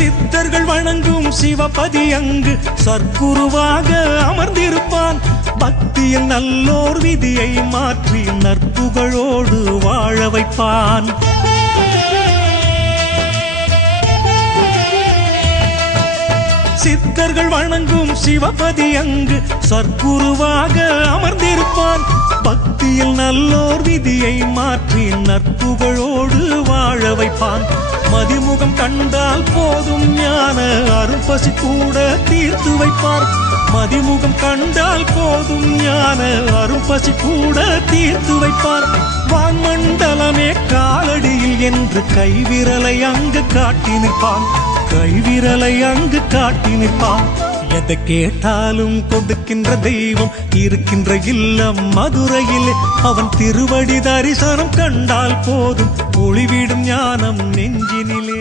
சித்தர்கள் வணங்கும் சிவபதி அங்கு சர்க்குருவாக அமர்ந்திருப்பான். பக்தியில் நல்லோர் விதியை மாற்றி நற்புகழோடு வாழ வைப்பான். சித்தர்கள் வணங்கும் சிவபதி அங்கு சர்க்குருவாக அமர்ந்திருப்பான். பக்தியில் நல்லோர் விதியை மாற்றி நற்புகழோடு வாழ வைப்பான். மதிமுகம் கண்டால் போதும் ஞான அரும்பசி கூட தீர்த்து வைப்பார். மதிமுகம் கண்டால் போதும் ஞான அரும்பசி கூட தீர்த்து வைப்பார். வான்மண்டலமே காலடியில் என்று கைவிரலை அங்கு காட்டி நிற்பான். கைவிரலை அங்கு காட்டி நிற்பான். எதை கேட்டாலும் கொடுக்கின்ற தெய்வம் இருக்கின்ற இல்லம் மதுரையில். அவன் திருவடி தரிசனம் கண்டால் போதும். ஒளிவிட ஞானம் நெஞ்சினிலே